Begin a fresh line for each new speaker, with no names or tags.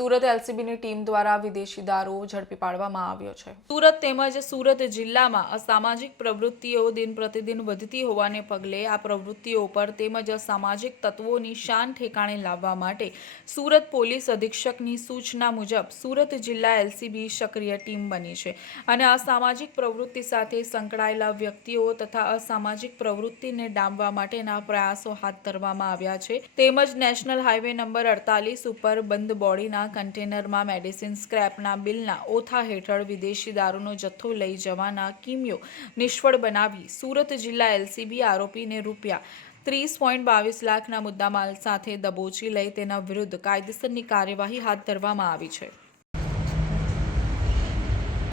Surat એલસીબીની team દ્વારા વિદેશી દારૂ ઝડપી પાડવામાં આવ્યો છે. સુરત તેમજ સુરત જિલ્લામાં અસામાજિક પ્રવૃત્તિઓ દિન પ્રતિદિન વધતી હોવાને પગલે આ પ્રવૃત્તિઓ પર તેમજ અસામાજિક તત્વોની શાન ઠેકાણે લાવવા માટે સુરત પોલીસ અધિક્ષકની સૂચના મુજબ સુરત જિલ્લા એલસીબી સક્રિય ટીમ બની છે અને અસામાજિક પ્રવૃત્તિ સાથે સંકળાયેલા વ્યક્તિઓ તથા અસામાજિક પ્રવૃત્તિને ડામવા માટેના પ્રયાસો હાથ ધરવામાં આવ્યા છે. તેમજ નેશનલ હાઈવે નંબર અડતાલીસ ઉપર બંધ બોડીના કન્ટેનરમાં મેડિસિન સ્ક્રેપના બિલના ઓથા હેઠળ વિદેશી દારૂનો જથ્થો લઈ જવાના કિમિયો નિષ્ફળ બનાવી સુરત જિલ્લા એલસીબી આરોપીને રૂપિયા ત્રીસ પોઈન્ટ બાવીસ લાખના મુદ્દામાલ સાથે દબોચી લઈ તેના વિરુદ્ધ કાયદેસરની કાર્યવાહી હાથ ધરવામાં આવી છે.